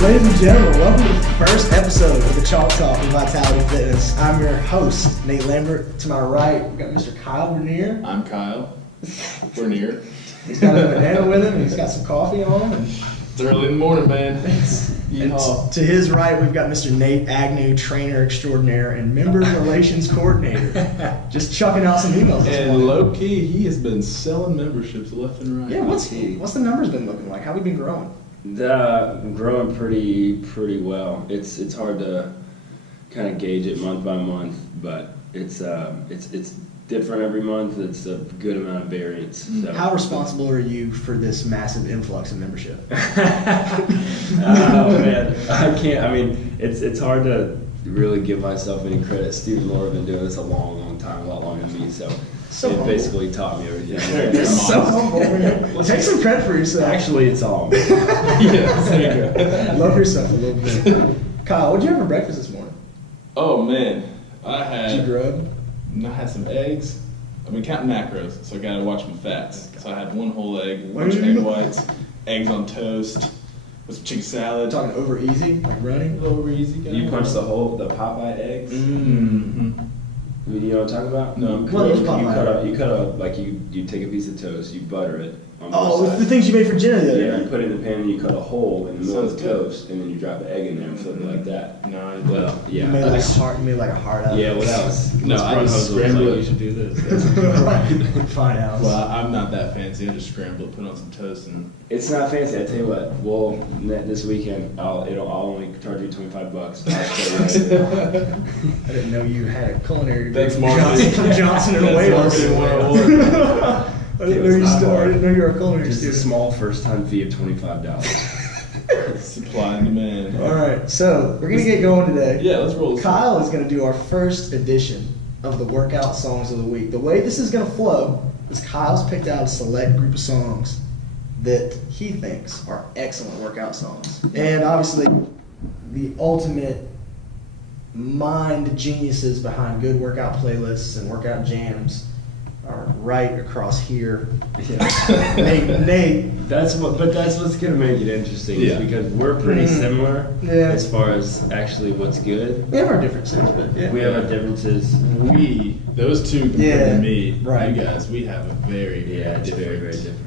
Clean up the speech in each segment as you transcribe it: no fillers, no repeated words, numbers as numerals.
Ladies and gentlemen, welcome to the first episode of the Chalk Talk with Vitality Fitness. I'm your host, Nate Lambert. To my right, we've got Mr. Kyle Bernier. I'm Kyle Bernier. He's got a banana with him, and he's got some coffee on. And It's early in the morning, man. and to his right, we've got Mr. Nate Agnew, trainer extraordinaire and member relations coordinator. Just chucking out some emails this And morning. low key, he has been selling memberships left and right. Yeah, what's the numbers been looking like? How have we been growing? Growing pretty well. It's hard to kind of gauge it month by month, but it's different every month. It's a good amount of variance. So. How responsible are you for this massive influx of membership? Oh man, I can't. I mean, it's hard to really give myself any credit. Stephen and Laura have been doing this a long time, a lot longer than me. So it basically taught me everything. You're so humble. Take some credit for yourself. Actually, it's all. Yes, there you go. Love yourself a little bit. Kyle, what'd you have for breakfast this morning? Oh man, Did you grub? I had some eggs. I've been counting macros, so I gotta watch my fats. So I had one whole egg, a bunch of egg whites, eggs on toast, with some chicken salad. Talking over easy, like running. Over easy, guys. You punch the Popeye eggs. Mm-hmm. You know what I'm talking about? No. You cut up like you take a piece of toast, you butter it. On Oh, both it's the sides. things you made for Jenna the other Yeah, day. you put it in the pan and you cut a hole in the middle of Sounds the good. toast, and then you drop the egg in there and flip it like that. No, I didn't. Well, yeah. You made like a heart. You made like a heart out of Yeah, it. well that was. No, I just scrambled it. You should do this. Right. Fine house. Well, I'm not that fancy. I just scramble it, put on some toast, and It's not fancy. I tell you what. Well, this weekend I'll only charge you $25. I'll show you right now. I didn't know you had a culinary degree Thanks, from marketing. Johnson and That's Wales. marketing 101. I didn't know you I didn't know you were a culinary Just a student. small first-time fee of $25. Supply and demand. All right, so we're gonna get going today. Yeah, let's roll. Kyle is going to do our first edition of the workout songs of the week. The way this is going to flow is Kyle's picked out a select group of songs that he thinks are excellent workout songs. And obviously, the ultimate mind geniuses behind good workout playlists and workout jams are right across here. Nate. That's what's gonna make it interesting. Yeah. Is because we're pretty similar. Yeah. As far as actually what's good. We have our differences, but yeah. We have our differences. Those two compared Yeah, to me, right. you guys, we have a very, Yeah, it's different, very different.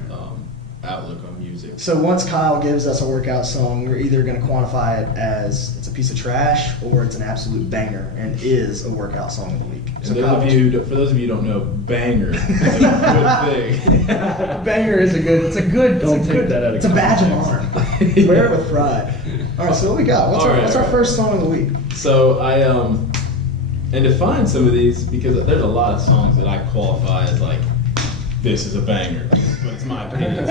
Outlook on music. So once Kyle gives us a workout song, we're either going to quantify it as it's a piece of trash or it's an absolute banger and is a workout song of the week. And So those Kyle, of you, for those of you who don't know, banger is a good thing. banger is a good. Don't it's a take good, that out of It's a badge of honor. Yeah. Wear it with pride. All right, so what we got? What's All our right. first song of the week? So and to find some of these, because there's a lot of songs that I qualify as like, this is a banger, but it's my opinion.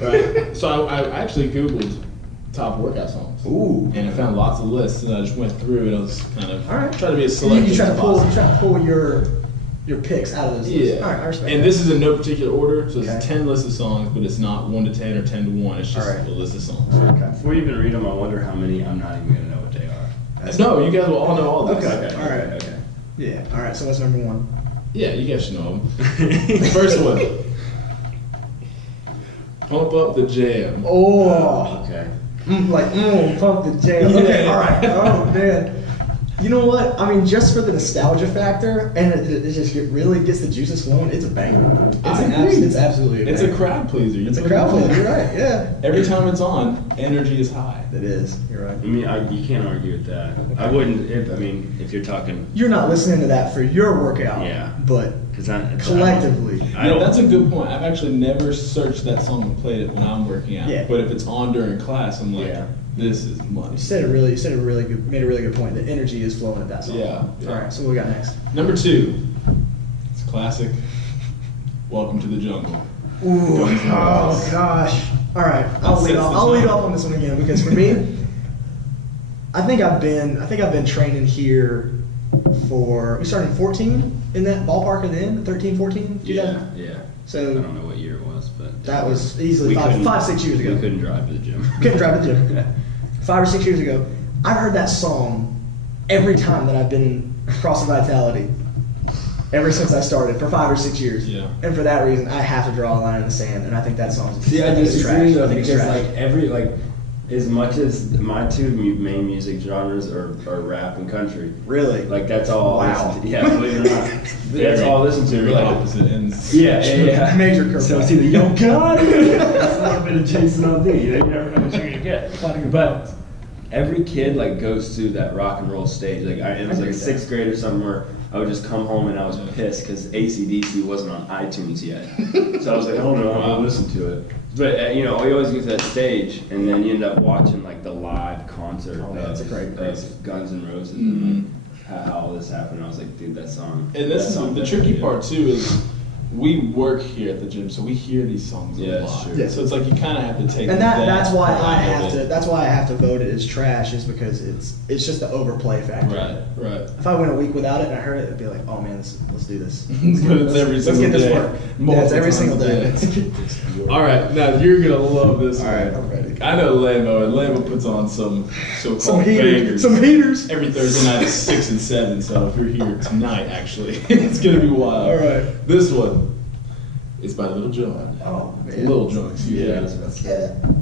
Right? So I actually Googled top workout songs. Ooh. And I found lots of lists, and I just went through and I was kind of All right. trying to be as You selective try as to pull. possible. You try to pull your picks out of those lists. Yeah. All right, I respect And that. this is in no particular order, so it's Okay. 10 lists of songs, but it's not 1 to 10 or 10 to 1. It's just All right. a list of songs. Okay. Before you even read them, I wonder how many I'm not even gonna know what they are. No, you guys will all know all this. Okay. All right. Okay. Yeah. All right. So what's number one? Yeah, you guys should know them. First one. Pump Up the Jam. Oh. Okay. Pump the jam. Okay, Yeah. all right. Oh, man. You know what? I mean, just for the nostalgia factor, and it just really gets the juices flowing, it's a banger. It's absolutely a banger. It's a crowd pleaser. It's a crowd pleaser. You're right, yeah. Every time it's on, energy is high. It is. You're right. I mean, you can't argue with that. I wouldn't. If you're talking, You're not listening to that for your workout. Yeah. But because collectively. I don't. That's a good point. I've actually never searched that song and played it when I'm working out. Yeah. But if it's on during class, I'm like, Yeah. this is money. You made a really good point. The energy is flowing at that song. Yeah. All right. So what we got next? Number 2. It's classic. Welcome to the Jungle. Ooh. Guns N' Oh Roses. gosh. All right. I'll That lead sets off. the I'll lead tone. off on this one again because for me, I think I've been training here for. We started in 14 in that ballpark at the end, 13, 14. Yeah. So I don't know what year it was, but that was easily we five, couldn't- 6 years ago. We couldn't drive to the gym. Couldn't drive at the gym. 5 or 6 years ago, I've heard that song every time that I've been across the Vitality. Ever since I started, for 5 or 6 years. Yeah. And for that reason, I have to draw a line in the sand, and I think that song's See, I it's disagree trash. I though, think it's because trash. like as much as my two main music genres are rap and country. Really? Like that's all I Wow. listen to. Yeah, believe it or not. That's all I listen to. Very Like, opposite ends. yeah. Major curveball. So it's either Yo God, that's a little bit of Jason on D. You never know what you're gonna get. But every kid like goes through that rock and roll stage. Like it was like 6th grade or something where I would just come home and I was pissed because AC/DC wasn't on iTunes yet. So I was like, oh no, I'm gonna listen to it. But you know, you always get to that stage, and then you end up watching like the live concert that's a great of Guns N' Roses and like how all this happened. I was like, dude, that song. And this that is song the definitely tricky part too is we work here at the gym, so we hear these songs Yeah, a that's lot. true. Yeah. So it's like you kind of have to take. And that's why part I out of have to. it. That's why I have to vote it as trash, is because it's just the overplay factor. Right. If I went a week without it and I heard it, it'd be like, oh man, let's do this. But it's every Let's single get this day. work. Yeah, it's every single day. All right, now you're gonna love this All one. right, I'm ready. I know Lambo, and Lambo puts on some so-called Some heaters. bangers. Some heaters. Every Thursday night at 6 and 7. So if you're here tonight, actually, it's gonna be wild. All right. This one is by Little John. Oh It's man. Little John. Excuse Yeah, me. that's what I said.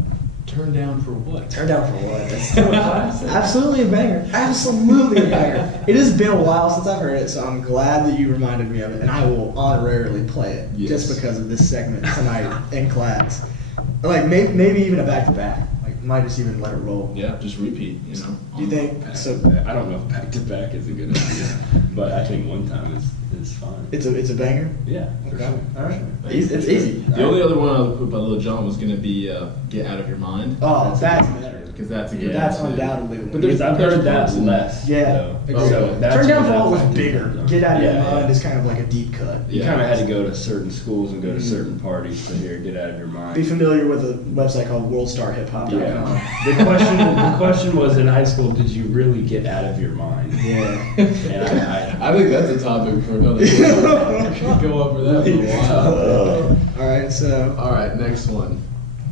Turn down for what? Turn down for what? That's Still a classic. absolutely a banger. Absolutely a banger. It has been a while since I've heard it, so I'm glad that you reminded me of it, and I will honorarily play it Yes. just because of this segment tonight in class. Like maybe even a back to back. Like might just even let it roll. Yeah, just repeat. You know. Do you think so? I don't know if back to back is a good idea, but I think one time is fine. It's a banger. Yeah, for sure. All right. It's easy. The only other one I would put by Little John was gonna be "Get Out of Your Mind." Oh, that's better. Because that's a good. That's one, too. undoubtedly the one. But there's Because I've heard that parts in less. Yeah. though. Agreed. So that's Turn down for what what was I bigger. think. Get out of your Yeah, mind yeah. is kind of like a deep cut. You Yeah. kind of had to go to certain schools and go to certain parties to hear "Get Out of Your Mind." Be familiar with a website called WorldStarHipHop.com. Yeah. The question was in high school, did you really get out of your mind? Yeah. And I think that's a topic for another day. We could go over that for a while. All right, so All right, next one.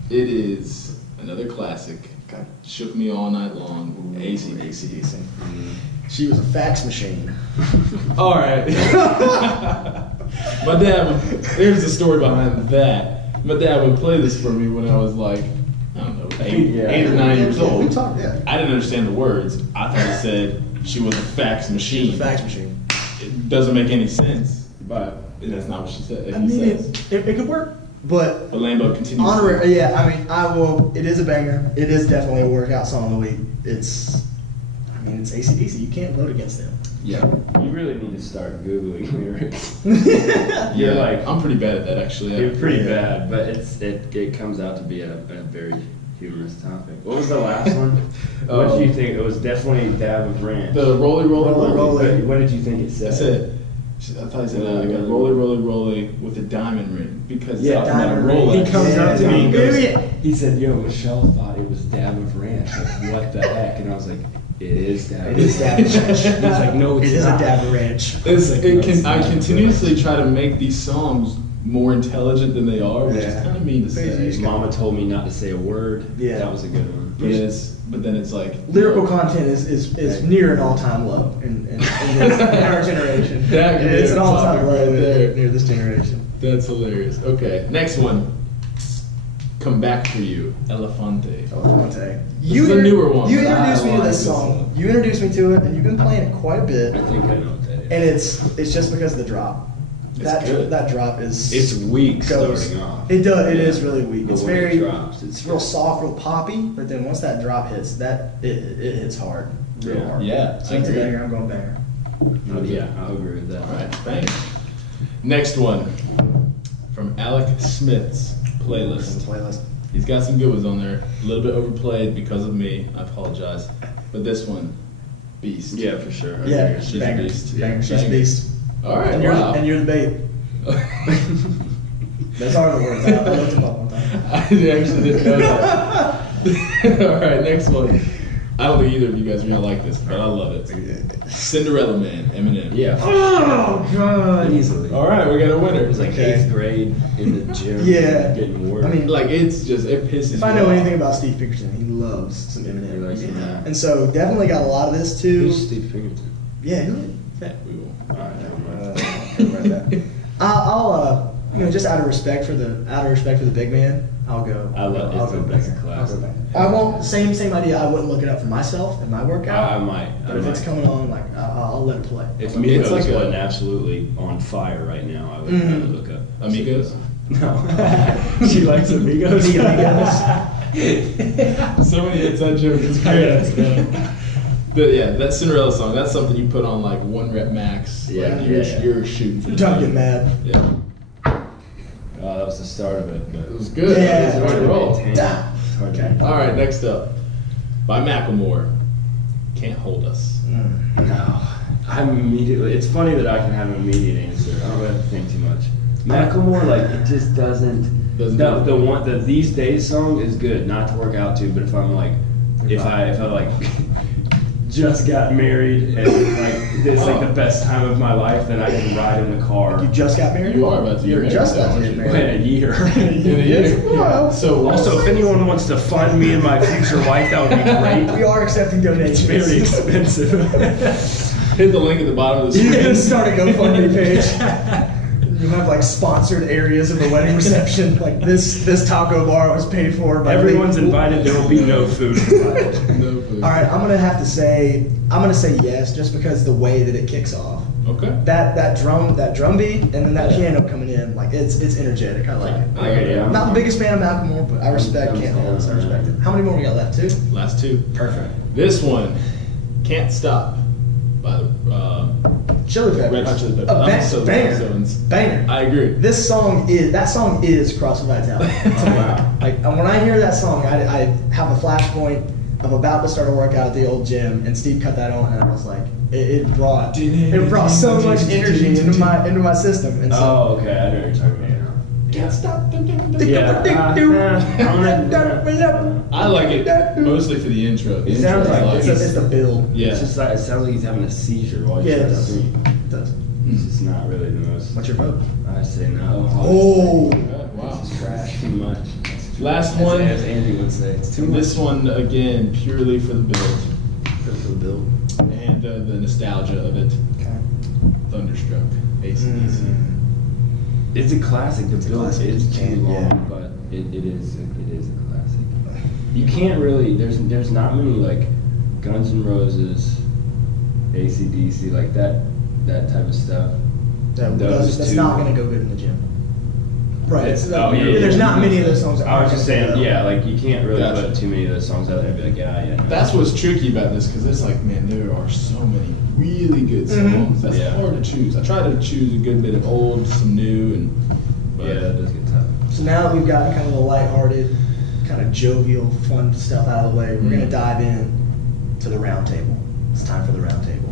It is another classic. okay. Shook Me All Night Long. AC/DC. AC/DC. She was a fax machine. All right. My dad would. Here's the story behind that. My dad would play this for me when I was like, I don't know, eight or 9 years We old. talked, yeah. I didn't understand the words. I thought it said she was a fax machine. She was a fax machine. It doesn't make any sense, but that's not what she said. I mean, it could work, but But Lambo continues. honorary. Yeah, I mean, I will. It is a banger. It is definitely a workout song of the week. It's AC/DC. You can't vote against them. Yeah. you really need to start Googling lyrics. Yeah, You're like, I'm pretty bad at that actually. you're pretty Yeah. bad, but it comes out to be a very humorous topic. What was the last one? What did you think? It was definitely Dab of Ranch. The Rolly Rolly Rolly, Rolly. Rolly. What did you think it said? I said, I thought he said I got Rolly Rolly Rolly with a diamond ring because Yeah, it's not a diamond ring. Rolex. He comes Yeah, up to me and goes, maybe- he said, yo, Michelle thought it was Dab of Ranch. Like, what the heck? And I was like, it is Dab It is Dab of Ranch. He's like, no, it's It is not. a Dab Ranch. I continuously try to make these songs more intelligent than they are, which is Yeah. kind of mean to Crazy. say. Mama told me not to say a word. Yeah. That was a good one. But then it's like Lyrical content is near an all-time low in our generation. That could be It's a an all-time topic low right there. near this generation. That's hilarious. Okay, next one. Come Back for You, Elefante. Elefante. This is a newer one. You introduced me I to like this this song. one. You introduced me to it, and you've been playing it quite a bit. I think I know what that is. And it's just because of the drop. It's good. That drop is It's weak goes- starting off. It does. It is really weak. But It's when it very. drops, It's real soft, real poppy. But then once that drop hits, it hits hard, real Yeah. hard. Yeah, So I it's a agree. banger. I'm going banger. Yeah, I'll agree with that. All right, bang. Next one from Alec Smith's playlist. Playlist. He's got some good ones on there. A little bit overplayed because of me. I apologize. But this one, Beast. Yeah, for sure. I Yeah, agree. she's a banger. beast. Banger. She's a Banger. beast. All right, And you're, wow. and you're the bait. Those are the words. I looked them up one time. I actually didn't know that. All right, next one I don't think either of you guys are gonna like this, but I love it. Cinderella Man, Eminem. Yeah. Oh god. Easily. All right, we got a winner. It was like Okay. 8th grade in the gym. Yeah. Getting work. I mean, Like it's just it pisses. if I me know off. anything about Steve Pinkerton, he loves some Eminem. He likes Eminem. And so definitely got a lot of this too. Who's Steve Pinkerton? Yeah, who? Yeah, we will. Alright, never mind. I'll just out of respect for the big man, I'll go. I love I'll it's go a best banger. class. I'll go banger. I won't same idea. I wouldn't look it up for myself in my workout. I might. But if it's coming on, like I'll let it play. If I mean, it's Migos like a- wasn't absolutely on fire right now, I would probably look up. Amigos. No. She likes Amigos. So many inside jokes. It's great. But yeah, that Cinderella song, that's something you put on like 1 rep max. Yeah, Like, yeah. you're shooting for the Time to moon. get mad. Yeah. That was the start of it. But It was good. Yeah. It was hard to roll. It's hard to Okay. All right, next up. By Macklemore. Can't Hold Us. No. I'm immediately. It's funny that I can have an immediate answer. I don't really have to think too much. Macklemore, like it just doesn't. Doesn't No, do it. the These Days song is good, not to work out to, but if I'm like, if I like just got married and like it's like the best time of my life, then I can ride in the car. You just got married? You are about to You're get just married, about to aren't get you? married. In a year. In a year. Well, So Also, if anyone wants to fund me in my future life, that would be great. we are accepting donations. It's very expensive. hit the link at the bottom of the You screen. can start a GoFundMe page. You have like sponsored areas of the wedding reception. Like this taco bar was paid for by Everyone's Lee- invited. There will be no food provided. No food. All right, I'm gonna say yes, just because the way that it kicks off. Okay. That drum beat and then that piano coming in, like it's energetic. I like it. Yeah, I'm not the biggest fan of Macklemore, but I respect I'm Can't Hold Us. I down, respect it. How many more we got left? 2? Last 2. Perfect. This one, Can't Stop by the Chili Peppers. Red Hot Chili Peppers. A I'm so banger. Banger. I agree. That song is CrossFit Vitality. Like when I hear that song, I have a flashpoint of about to start a workout at the old gym, and Steve cut that on, and I was like, it brought so much energy into my system. And so, Oh, okay. I know what you're talking about now. can't stop. I like it mostly for the intro. The It sounds intro is like It's the build. yeah. It's just like it sounds like he's having a seizure while he's Yeah, it trying to does. sing. It does. It's just not really the most. What's your vote? I say no. Oh, Wow. It's trash. Too much. Last As one. Andy would say, it's too much. This one again, purely for the build for the build. and the nostalgia of it. Okay. Thunderstruck, AC/DC. It's a classic. The build classic. is too And, long, yeah. but it is a classic. You can't really. There's not many like Guns N' Roses, AC/DC like that type of stuff. That's two. not gonna go good in the gym. Right. There's yeah. not many of those songs. that I was aren't just gonna saying, go well. yeah, like you can't really Gotcha. put too many of those songs out there and be like, yeah. No. That's what's tricky about this because it's like, man, there are so many really good songs. Mhm. That's Yeah. hard to choose. I try to choose a good bit of old, some new, but Yeah, that does get tough. So now that we've gotten kind of the lighthearted, kind of jovial, fun stuff out of the way, we're gonna dive in to the round table. It's time for the round table.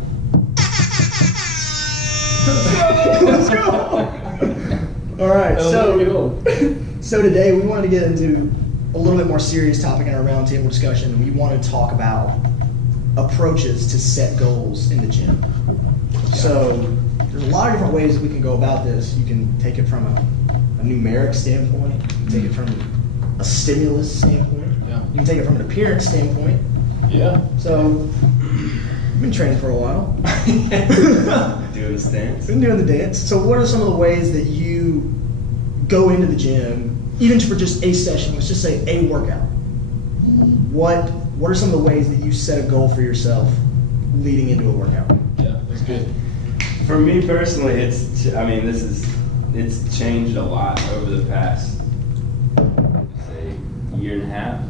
Let's go. All right. So today we wanted to get into a little bit more serious topic in our round table discussion. We want to talk about approaches to set goals in the gym. So there's a lot of different ways that we can go about this. You can take it from a numeric standpoint. You can take it from a stimulus standpoint. Yeah. You can take it from an appearance standpoint. yeah. So you've been training for a while. Doing the stance. Been doing the dance. So what are some of the ways that you go into the gym, even for just a session, let's just say a workout? What are some of the ways that you set a goal for yourself leading into a workout? Yeah, that's good. For me personally, it's changed a lot over the past, say, year and a half,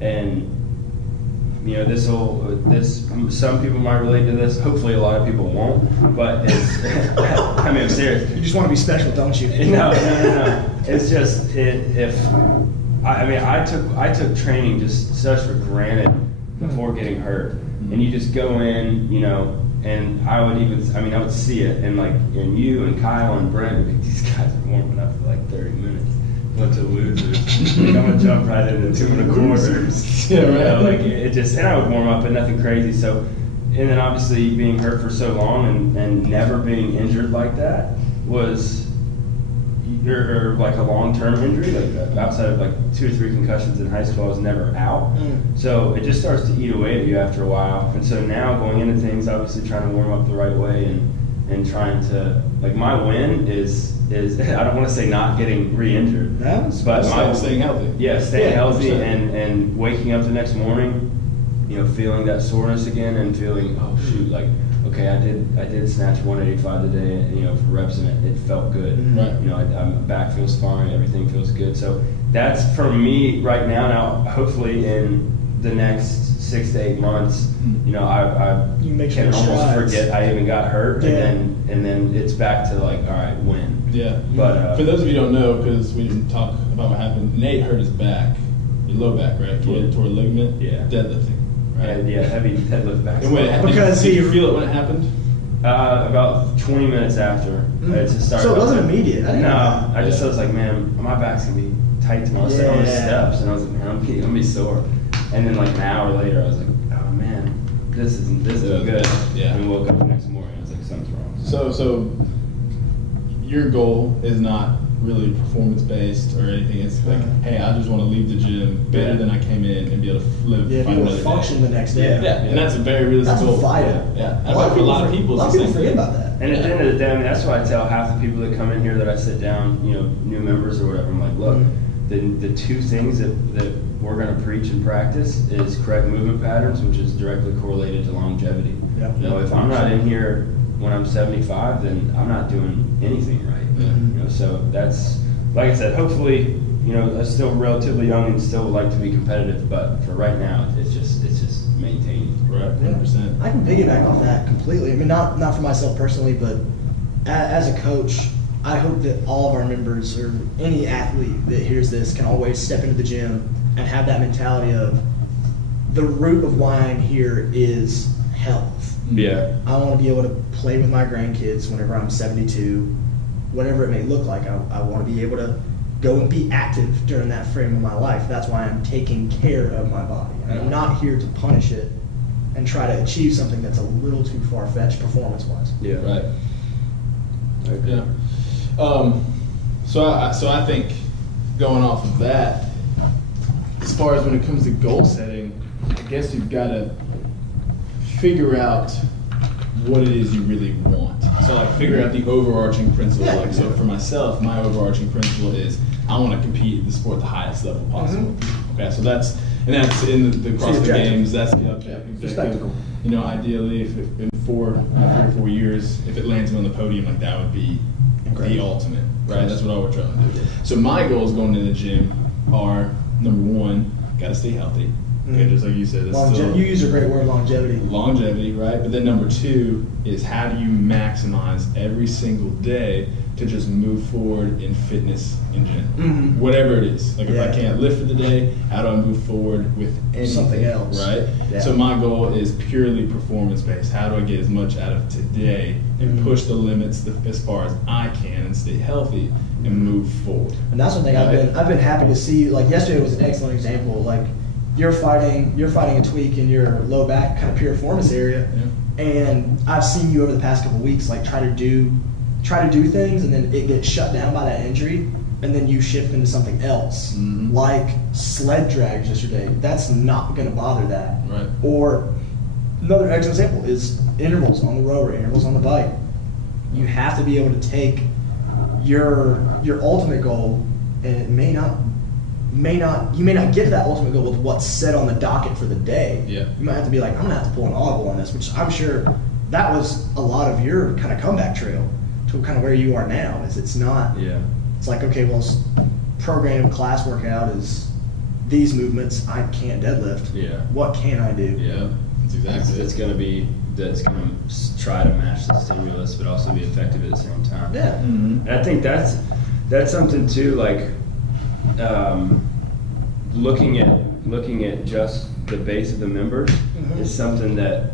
and you know, some people might relate to this. Hopefully, a lot of people won't. But it's, I mean, I'm serious. You just want to be special, don't you? No. It's just I took training just such for granted before getting hurt, and you just go in, you know. And I would see it, and you and Kyle and Brent, these guys are warming up for like 30 minutes. bunch of losers. Like, I'm gonna jump right into 2 1/4. Yeah, right. You know, like it just, and I would warm up, but nothing crazy. So, and then obviously being hurt for so long and never being injured like that was, or like a long-term injury, like outside of like 2 or 3 concussions in high school, I was never out. So it just starts to eat away at you after a while. And so now going into things, obviously trying to warm up the right way and trying to, like, my win is I don't want to say not getting re-injured, but staying healthy. Yeah, staying healthy 100%. and waking up the next morning, you know, feeling that soreness again and feeling, oh shoot, like, okay, I did snatch 185 today, you know, for reps, and it felt good. Right. You know, my back feels fine, everything feels good. So that's for me right now. Now, hopefully in the next 6 to 8 months, you know, I You make can some almost strides. forget I even got hurt, Yeah. and then it's back to like, all right, win. Yeah. But for those of you who don't know, because we didn't talk about what happened, Nate hurt his back, your low back, right? Tore a ligament. Yeah. Deadlifting. Right. and yeah, heavy deadlift back. And when it happened, Because did you he- feel it when it happened? About 20 minutes after. It just started. So it wasn't immediate. I didn't know No, that. I was like, man, my back's gonna be tight tomorrow. I was sitting on the Yeah. steps, and I was like, man, I'm gonna be sore. And then like an hour later, I was like, oh man, this isn't good. Yeah. And we woke up the next morning, I was like, something's wrong. So your goal is not really performance based or anything. It's like, hey, I just want to leave the gym better than I came in and be able to live. Yeah, find be able to another function day. the next day. Yeah, and that's a very realistic That's goal. vital. Yeah, I know for a lot of people, A lot it's of the people same forget thing. about that. And at the end of the day, I mean, that's why I tell half the people that come in here that I sit down, you know, new members or whatever, I'm like, look, the 2 things that we're going to preach and practice is correct movement patterns, which is directly correlated to longevity. Yeah. You know, if I'm not in here when I'm 75, then I'm not doing anything right. Yeah. You know, so that's, like I said, hopefully, you know, I'm still relatively young and still would like to be competitive, but for right now, it's just maintaining. Right, 100%. I can piggyback on that completely. I mean, not for myself personally, but as a coach, I hope that all of our members or any athlete that hears this can always step into the gym and have that mentality of the root of why I'm here is health. Yeah. I want to be able to play with my grandkids whenever I'm 72, whatever it may look like. I want to be able to go and be active during that frame of my life. That's why I'm taking care of my body. And I'm not here to punish it and try to achieve something that's a little too far-fetched performance-wise. Yeah. Right. Okay. Yeah. So I think going off of that, as far as when it comes to goal setting, I guess you've got to figure out what it is you really want. So like figure out the overarching principle. Yeah. Like so for myself, my overarching principle is I want to compete in the sport at the highest level possible. Okay, so that's in the CrossFit objective. Games. That's the objective. Spectacle. You know, ideally, if it, in 3 or 4 years, if it lands me on the podium, like that would be the ultimate, right? That's what I would try to do. So my goals going into the gym are, number 1, got to stay healthy. Okay, just like you said, it's still You use a great word, longevity. longevity, right? But then number 2 is how do you maximize every single day to just move forward in fitness in general, whatever it is. Like if I can't lift for the day, how do I move forward with anything, Something else. right? Yeah. So my goal is purely performance based. How do I get as much out of today and push the limits as far as I can and stay healthy and move forward? And that's one thing I've been happy to see. Like yesterday was an excellent example. Like you're fighting a tweak in your low back kind of pure performance area, and I've seen you over the past couple of weeks like try to do things, and then it gets shut down by that injury, and then you shift into something else, like sled drags yesterday. That's not going to bother that. Right. Or another excellent example is intervals on the rower, intervals on the bike. You have to be able to take your ultimate goal, and it you may not get to that ultimate goal with what's set on the docket for the day. Yeah. You might have to be like, I'm gonna have to pull an audible on this, which I'm sure that was a lot of your kind of comeback trail to kind of where you are now. It's not. Yeah. It's like, okay, well, program class workout is these movements. I can't deadlift. Yeah. What can I do? Yeah, that's exactly It's going to be that's going to try to match the stimulus, but also be effective at the same time. Yeah. And I think that's something too. Like looking at just the base of the members is something that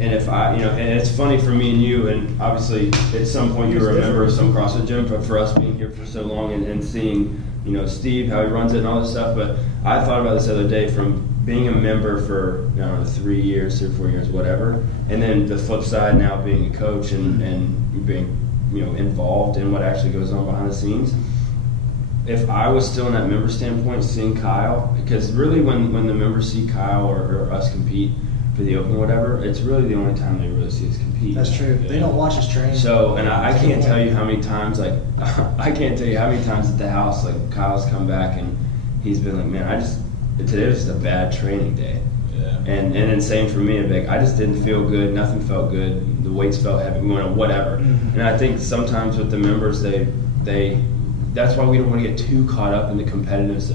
And if and it's funny for me and you, and obviously at some point you were a member of some CrossFit gym, but for us being here for so long and seeing, Steve, how he runs it and all this stuff. But I thought about this the other day, from being a member for, 3 years, 3 or 4 years, whatever, and then the flip side now being a coach and being, involved in what actually goes on behind the scenes. If I was still in that member standpoint, seeing Kyle, because really when the members see Kyle or us compete for the Open or whatever, it's really the only time they really see us compete. That's true. Yeah. They don't watch us train. So, and I can't tell you how many times, I can't tell you how many times at the house, Kyle's come back and he's been like, man, today was just a bad training day. Yeah. And then same for me, I just didn't feel good, nothing felt good, the weights felt heavy, whatever. Mm-hmm. And I think sometimes with the members, that's why we don't want to get too caught up in the competitiveness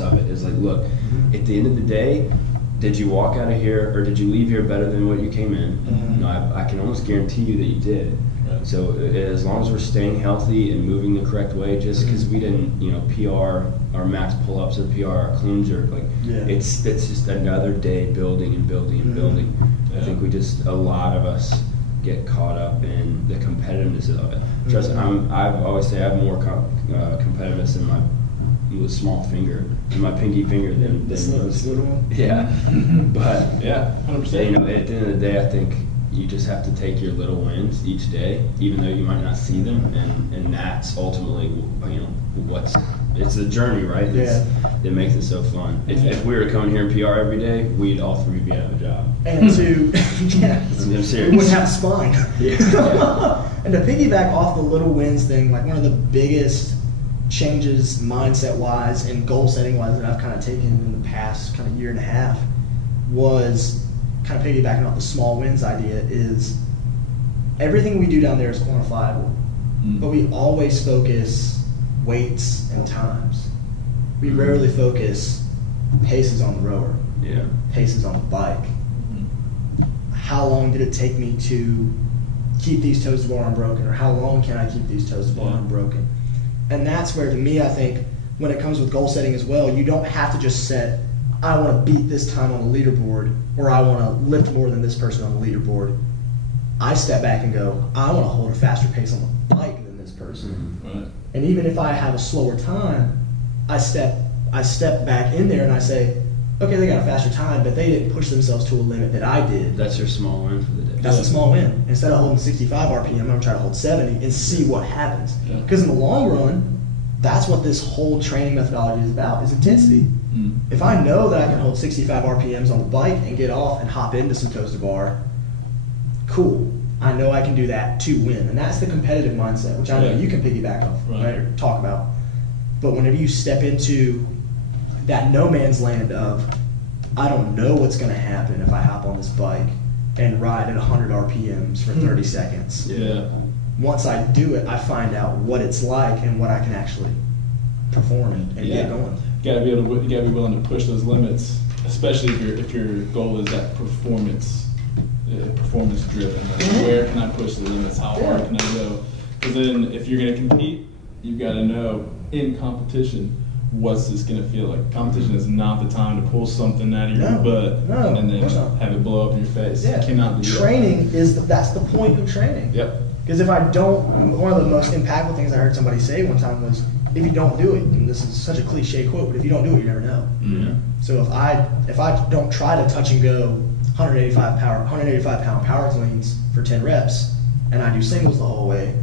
of it. It's like, look, at the end of the day, did you walk out of here or did you leave here better than what you came in? Mm-hmm. I can almost guarantee you that you did. Right. So as long as we're staying healthy and moving the correct way, just because we didn't, PR our max pull-ups or PR our clean jerk, it's just another day building and building and building. Yeah. I think a lot of us get caught up in the competitiveness of it. Trust me, I always say I have more competitiveness in my small finger, in my pinky finger than this little one. Yeah, but Yeah, 100%. at the end of the day, I think you just have to take your little wins each day, even though you might not see them, and that's ultimately, it's a journey, right? That makes it so fun. If we were to come in here and PR every day, we'd all three be out of a job. And I'm serious. we wouldn't have a spine. Yeah. And to piggyback off the little wins thing, one of the biggest changes mindset-wise and goal-setting-wise that I've kind of taken in the past kind of year and a half was kind of piggybacking off the small wins idea is everything we do down there is quantifiable, but we always focus weights and times. We rarely focus paces on the rower, paces on the bike. How long did it take me to keep these toes to bar unbroken, or how long can I keep these toes to bar unbroken? And that's where, to me, I think when it comes with goal setting as well, you don't have to just set, I want to beat this time on the leaderboard, or I want to lift more than this person on the leaderboard. I step back and go, I want to hold a faster pace on the bike than this person. Right. And even if I have a slower time, I step back in there and I say, okay, they got a faster time, but they didn't push themselves to a limit that I did. That's your small win for the day. That's a small win. Instead of holding 65 RPM, I'm going to try to hold 70 and see what happens. Because in the long run, that's what this whole training methodology is about, is intensity. If I know that I can hold 65 RPMs on the bike and get off and hop into some toes to bar, cool. I know I can do that to win. And that's the competitive mindset, which I know you can piggyback off, right, or talk about. But whenever you step into that no man's land of, I don't know what's going to happen if I hop on this bike and ride at 100 RPMs for 30 seconds. Yeah. Once I do it, I find out what it's like and what I can actually perform and get going. You gotta be willing to push those limits, especially if your goal is that performance driven. Like, where can I push the limits? How hard can I go? Because then, if you're gonna compete, you've got to know in competition what's this gonna feel like. Competition is not the time to pull something out of your butt and then have it blow up in your face. Yeah. You cannot do that. Training that's the point of training. Yep. Because if I don't, one of the most impactful things I heard somebody say one time was, if you don't do it, and this is such a cliche quote, but if you don't do it, you never know. So if I don't try to touch and go 185 pound power cleans for 10 reps, and I do singles the whole way,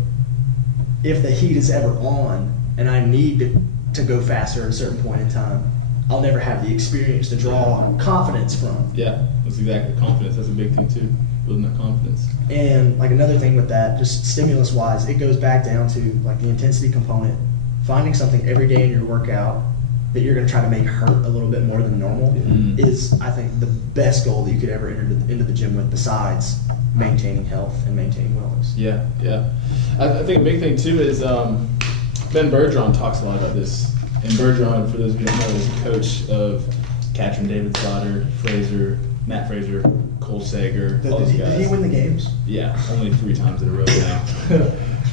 if the heat is ever on and I need to go faster at a certain point in time, I'll never have the experience to draw confidence from. Yeah, that's exactly confidence. That's a big thing too, building that confidence. And another thing with that, just stimulus wise, it goes back down to the intensity component. Finding something every day in your workout that you're going to try to make hurt a little bit more than normal is, I think, the best goal that you could ever enter into the gym with, besides maintaining health and maintaining wellness. Yeah. I think a big thing too is Ben Bergeron talks a lot about this. And Bergeron, for those of you who don't know, is the coach of Katrin David-Slaughter, Matt Fraser, Cole Sager, all those guys. Did he win the games? Yeah, only 3 times in a row now.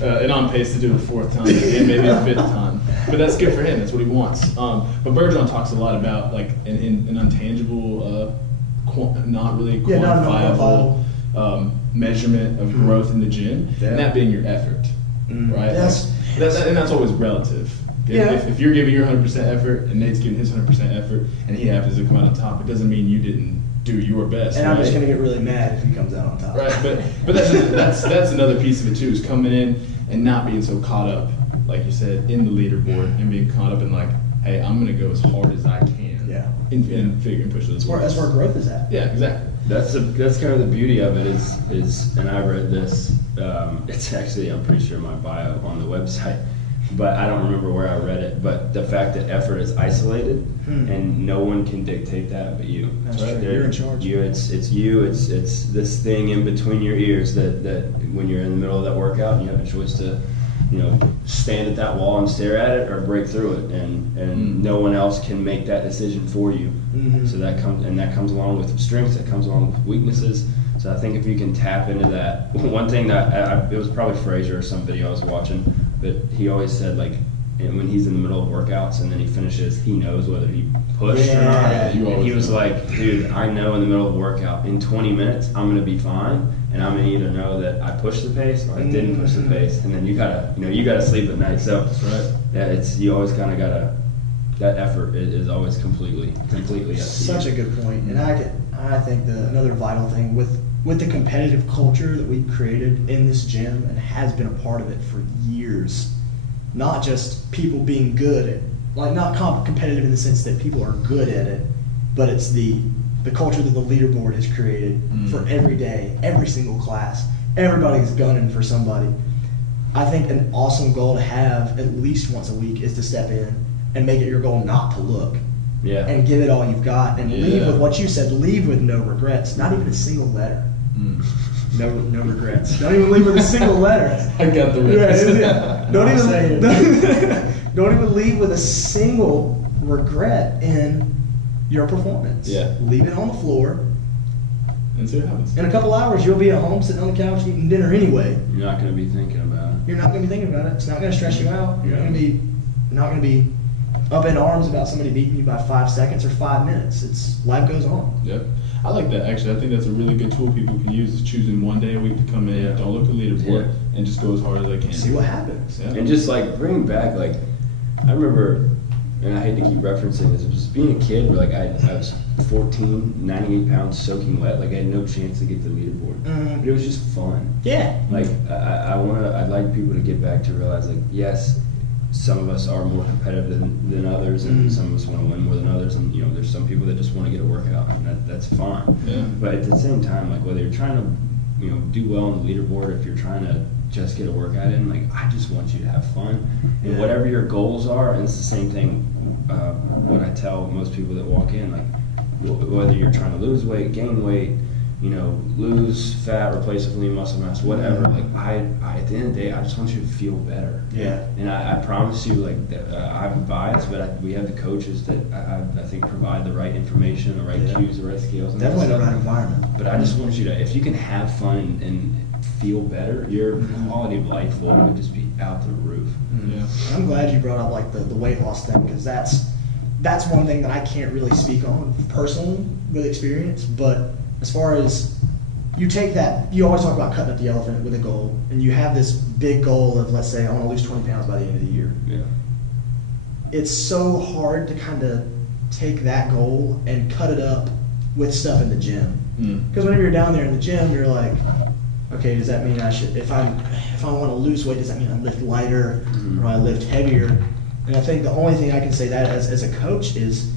And on pace to do it a 4th time, and maybe a 5th time. But that's good for him. That's what he wants. But Bergeron talks a lot about an intangible, not really quantifiable measurement of growth in the gym, Yeah. and that being your effort, right? Yes. Like, and that's always relative. Yeah. If you're giving your 100% effort and Nate's giving his 100% effort and he happens to come out on top, it doesn't mean you didn't do your best. And I'm just right? going to get really mad if he comes out on top. Right, but that's another piece of it too, is coming in and not being so caught up, like you said, in the leaderboard and being caught up in like, hey, I'm gonna go as hard as I can. Yeah. And figure and push those. That's where growth is at. Yeah, exactly. That's kind of the beauty of it is and I read this. It's actually, I'm pretty sure, my bio on the website, but I don't remember where I read it. But the fact that effort is isolated and no one can dictate that but you. That's right. You're in charge. It's you. It's this thing in between your ears that when you're in the middle of that workout, you have a choice to, stand at that wall and stare at it or break through it, and no one else can make that decision for you. Mm-hmm. So that comes along with strengths, that comes along with weaknesses. So I think if you can tap into that, one thing that it was probably Fraser or some video I was watching, but he always said, like, and when he's in the middle of workouts and then he finishes, he knows whether he pushed or not. And he was like, dude, I know in the middle of a workout, in 20 minutes, I'm going to be fine, and I'm going to either know that I pushed the pace or I didn't push the pace, and then you gotta sleep at night. So That's right. yeah, you always kind of gotta, that effort is always completely up to you. Such a good point. And I think another vital thing with the competitive culture that we've created in this gym and has been a part of it for years. Not just people being good at, like, not competitive in the sense that people are good at it, but it's the culture that the leaderboard has created for every day, every single class. Everybody's gunning for somebody. I think an awesome goal to have at least once a week is to step in and make it your goal not to look. Yeah. And give it all you've got and leave with what you said, leave with no regrets, not even a single letter. No regrets. Don't even leave with a single letter. I got the reference. Don't even leave with a single regret in your performance. Yeah. Leave it on the floor. And see what happens. In a couple hours, you'll be at home sitting on the couch eating dinner anyway. You're not going to be thinking about it. You're not going to be thinking about it. It's not going to stress you out. You're not going to be up in arms about somebody beating you by 5 seconds or 5 minutes. Life goes on. Yep. I like that, actually. I think that's a really good tool people can use, is choosing one day a week to come in, don't look at leaderboard, and just go as hard as I can. See what happens. Yeah. And just like bring back, like, I remember, and I hate to keep referencing this, it was being a kid where, like, I was 14, 98 pounds soaking wet, like I had no chance to get to the leaderboard. But it was just fun. Yeah. Like I'd like people to get back to realize, like, yes, some of us are more competitive than others, and some of us want to win more than others, and there's some people that just want to get a workout, and that's fine. Yeah. But at the same time, like, whether you're trying to do well on the leaderboard, if you're trying to just get a workout in, like, I just want you to have fun, and whatever your goals are, and it's the same thing. What I tell most people that walk in, like, whether you're trying to lose weight, gain weight, lose fat, replace it with lean muscle mass, whatever. Like, I at the end of the day, I just want you to feel better. Yeah. And I promise you, like, I'm biased, but we have the coaches that I think provide the right information, the right cues, the right skills. And Definitely the right environment. But I just want you to, if you can have fun and feel better, your quality of life will just be out the roof. Yeah. I'm glad you brought up, like, the weight loss thing, because that's one thing that I can't really speak on personally with experience. But as far as you take that, you always talk about cutting up the elephant with a goal, and you have this big goal of, let's say, I want to lose 20 pounds by the end of the year. Yeah. It's so hard to kind of take that goal and cut it up with stuff in the gym. Because whenever you're down there in the gym, you're like, okay, does that mean I should, if I want to lose weight, does that mean I lift lighter or I lift heavier? And I think the only thing I can say that as a coach is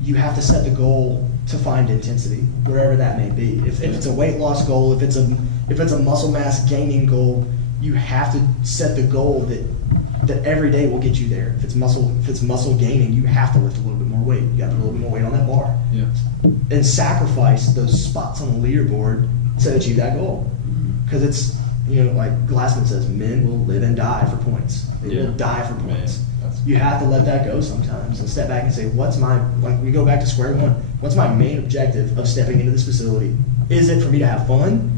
you have to set the goal to find intensity, wherever that may be. If it's a weight loss goal, if it's a muscle mass gaining goal, you have to set the goal that every day will get you there. If it's muscle gaining, you have to lift a little bit more weight. You have to put a little bit more weight on that bar. Yeah. And sacrifice those spots on the leaderboard to achieve that goal. Because it's, like Glassman says, men will live and die for points. They will die for points. You have to let that go sometimes and step back and say, we go back to square one. What's my main objective of stepping into this facility? Is it for me to have fun?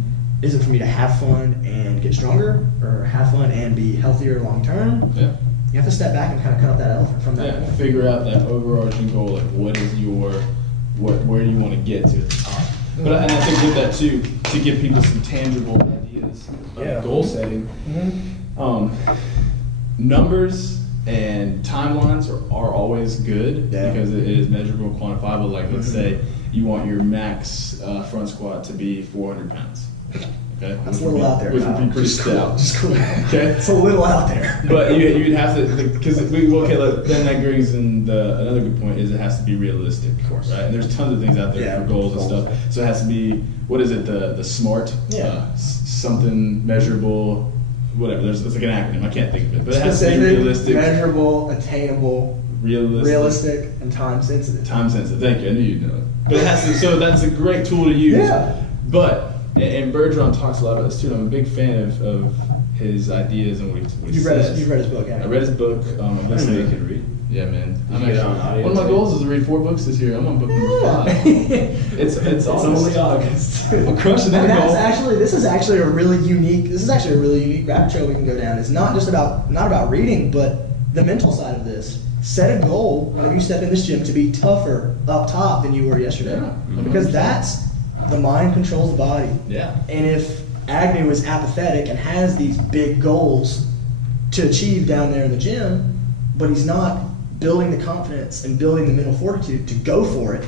Is it for me to have fun and get stronger, or have fun and be healthier long term? Yeah. You have to step back and kind of cut up that elephant from that point. Figure out that overarching goal. Like, what is where do you want to get to at the top? But and I think with that too, to give people some tangible ideas of goal setting, numbers and timelines are always good because it is measurable and quantifiable. Like let's say you want your max front squat to be 400 pounds. Okay. That's a little out there. Which would be pretty stout. Just cool. Okay. It's a little out there. But you'd have to, because then that brings in another good point is it has to be realistic, of course, right? And there's tons of things out there for goals and stuff. So it has to be, what is it, the SMART? Something measurable, whatever. It's like an acronym. I can't think of it. But it has to be realistic. Measurable, attainable, realistic, and time sensitive. Time sensitive. Thank you. I knew you'd know it. But it has to, so that's a great tool to use. Yeah. But and Bergeron talks a lot about this too. And I'm a big fan of his ideas and what he says. You've read his book, haven't I read his book. I'm I didn't know listening. you could read. Yeah, man. You get on audio One of my tape. goals is to read 4 books this year. I'm on book number 5. It's August. only August. I'm crushing that And goal. this is actually a really unique rabbit trail we can go down. It's not about reading, but the mental side of this. Set a goal whenever you step in this gym to be tougher up top than you were yesterday. Yeah. Because that's the mind controls the body. Yeah. And if Agnew is apathetic and has these big goals to achieve down there in the gym, but he's not building the confidence and building the mental fortitude to go for it,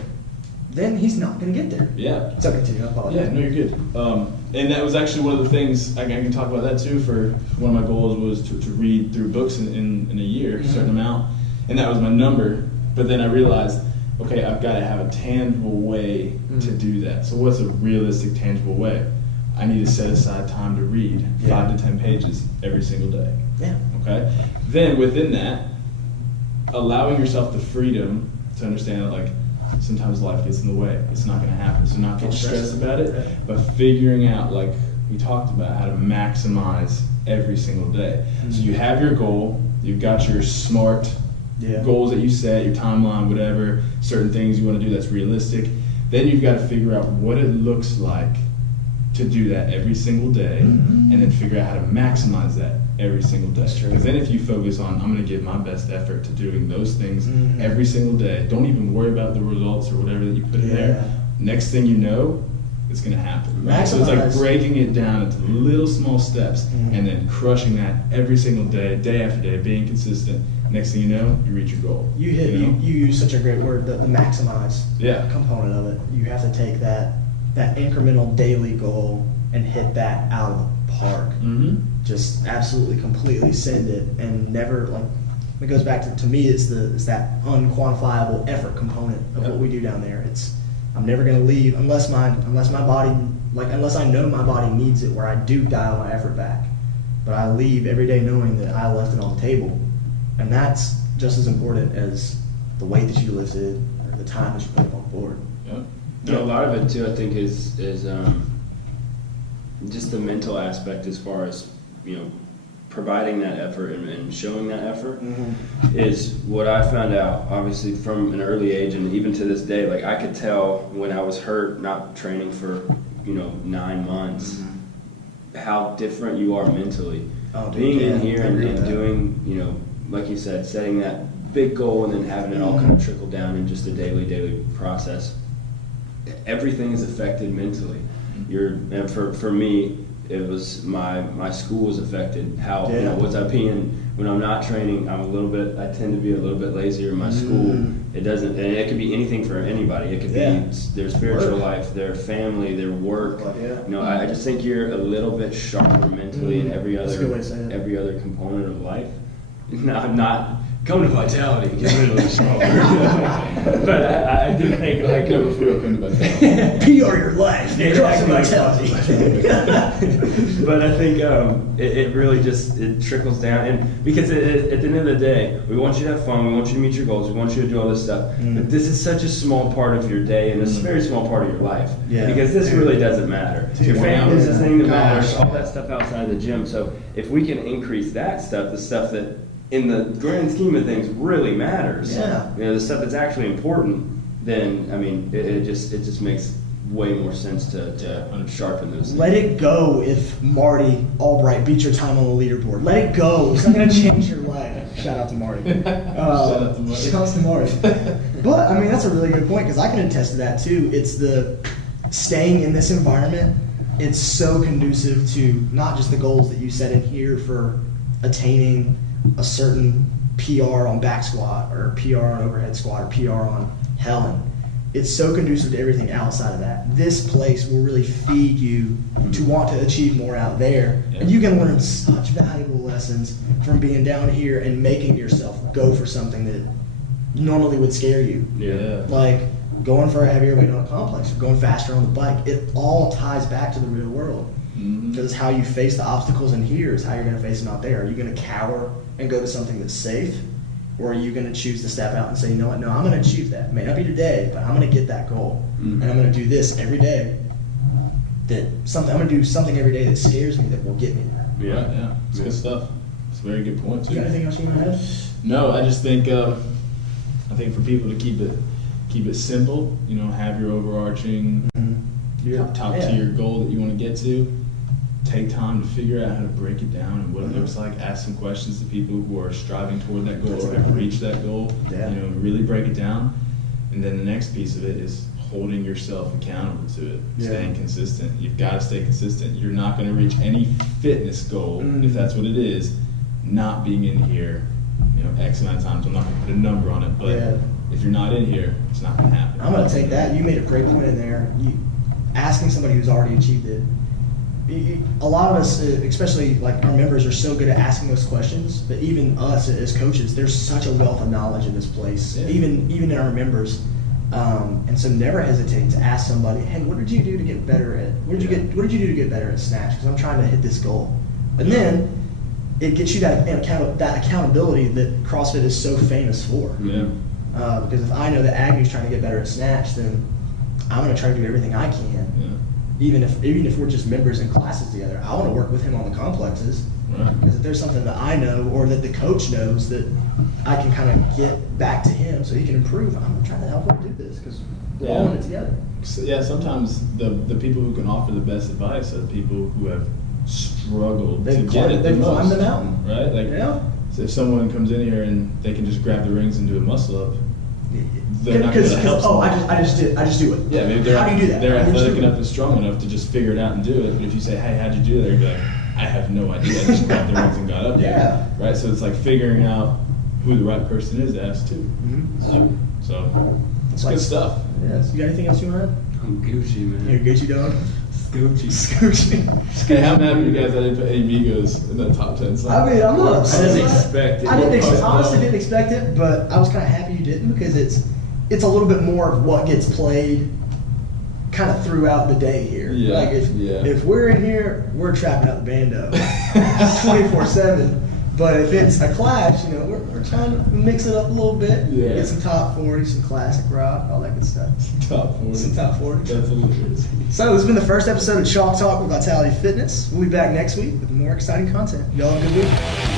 then he's not going to get there. Yeah. So continue. I apologize. Yeah, no, you're good. And that was actually one of the things, I can talk about that too, for one of my goals was to read through books in a year, a certain amount. And that was my number. But then I realized, okay, I've got to have a tangible way to do that. So what's a realistic, tangible way? I need to set aside time to read 5 to 10 pages every single day. Yeah. Okay? Then within that, allowing yourself the freedom to understand that, like, sometimes life gets in the way. It's not going to happen. So not get stressed about it, but figuring out, like we talked about, how to maximize every single day. So you have your goal, you've got your SMART goals that you set, your timeline, whatever, certain things you want to do that's realistic. Then you've got to figure out what it looks like to do that every single day, and then figure out how to maximize that every single day. Because then if you focus on, I'm going to give my best effort to doing those things every single day, don't even worry about the results or whatever that you put in there. Next thing you know, it's going to happen. Right? So it's like breaking it down into little small steps and then crushing that every single day, day after day, being consistent. Next thing you know, you reach your goal. You use such a great word, the maximize component of it. You have to take that incremental daily goal and hit that out of the park. Just absolutely, completely send it, and never, like, it goes back to me, it's that unquantifiable effort component of what we do down there. I'm never going to leave unless my body, unless I know my body needs it, where I do dial my effort back. But I leave every day knowing that I left it on the table. And that's just as important as the weight that you lifted or the time that you put up on the board. A lot of it too, I think, is just the mental aspect, as far as, providing that effort and showing that effort is what I found out, obviously, from an early age, and even to this day. Like, I could tell when I was hurt, not training for 9 months, how different you are mentally. Being in here and doing, like you said, setting that big goal and then having it all kind of trickle down in just a daily process. Everything is affected mentally. And for me, it was my school was affected. How was I being when I'm not training? I tend to be a little bit lazier in my school. It doesn't, and it could be anything for anybody. It could be their spiritual life, their family, their work. I just think you're a little bit sharper mentally in every other component of life. No, I'm not. Come to Vitality, get rid of the small. But I do think, like, come to Vitality. PR your life. Vitality. But I think it really just trickles down, and because at the end of the day, we want you to have fun, we want you to meet your goals, we want you to do all this stuff. But this is such a small part of your day, and it's a very small part of your life. Because this really doesn't matter. Your family is the thing that matters. All that stuff outside of the gym. So if we can increase that stuff, the stuff that, in the grand scheme of things, really matters. The stuff that's actually important, then it just makes way more sense to sharpen those things. Let it go if Marty Albright beats your time on the leaderboard. Let it go. It's not going to change your life. Shout out to Marty. Shout out to Marty. But that's a really good point, because I can attest to that too. It's staying in this environment, it's so conducive to not just the goals that you set in here for attaining a certain PR on back squat or PR on overhead squat or PR on Helen. It's so conducive to everything outside of that. This place will really feed you to want to achieve more out there. Yeah. And you can learn such valuable lessons from being down here and making yourself go for something that normally would scare you. Yeah. Like going for a heavier weight on a complex or going faster on the bike. It all ties back to the real world. Because how you face the obstacles in here is how you're going to face them out there. Are you going to cower and go to something that's safe? Or are you going to choose to step out and say, you know what, no, I'm going to achieve that. It may not be today, but I'm going to get that goal. And I'm going to do this every day. I'm going to do something every day that scares me that will get me there. Yeah, yeah. It's good stuff. It's a very good point, too. You got anything else you want to add? No, I just think for people to keep it simple, you know, have your overarching top tier goal that you want to get to. Take time to figure out how to break it down and what it looks like. Ask some questions to people who are striving toward that goal or have reached that goal. Yeah. You know, really break it down. And then the next piece of it is holding yourself accountable to it. Yeah. Staying consistent. You've got to stay consistent. You're not going to reach any fitness goal, if that's what it is, not being in here, you know, X amount of times. I'm not going to put a number on it, but if you're not in here, it's not going to happen. I'm going to take that. You made a great point in there. Asking somebody who's already achieved it. A lot of us, especially like our members, are so good at asking those questions, but even us as coaches, there's such a wealth of knowledge in this place, even in our members. And so never hesitate to ask somebody, hey, what did you do to get better at, what did you do to get better at snatch? Because I'm trying to hit this goal. And then it gets you that accountability that CrossFit is so famous for. Yeah. Because if I know that Agnew's trying to get better at snatch, then I'm going to try to do everything I can. Yeah. Even if we're just members in classes together, I want to work with him on the complexes. Right. Because if there's something that I know or that the coach knows that I can kind of get back to him so he can improve, I'm trying to help him do this because we're all in it together. So, yeah, sometimes the people who can offer the best advice are the people who have struggled to get it the They've most. climbed the mountain. Right? Like, so if someone comes in here and they can just grab the rings and do a muscle up, they're not going to help someone. I just do it. Yeah, maybe they're, how do you do that? they're athletic enough and strong enough to just figure it out and do it. But if you say, hey, how'd you do that? They'd be like, I have no idea. I just grabbed the rings and got up there. Right? So it's like figuring out who the right person is to ask too. So it's good stuff. Yes. You got anything else you want to add? I'm Gucci, man. You're Gucci dog? Scoochie. Hey, I'm happy you guys I didn't put any Migos in that top 10 song. I mean, I'm not upset. I didn't expect it. Honestly didn't expect it, but I was kind of happy you didn't because it's a little bit more of what gets played kind of throughout the day here. Yeah, Like if we're in here, we're trapping out the bando 24/7. But if it's a clash, you know, we're trying to mix it up a little bit. Yeah. Get some top 40, some classic rock, all that good stuff. Top 40. Some top 40. That's hilarious. So this has been the first episode of Chalk Talk with Vitality Fitness. We'll be back next week with more exciting content. Y'all have a good week.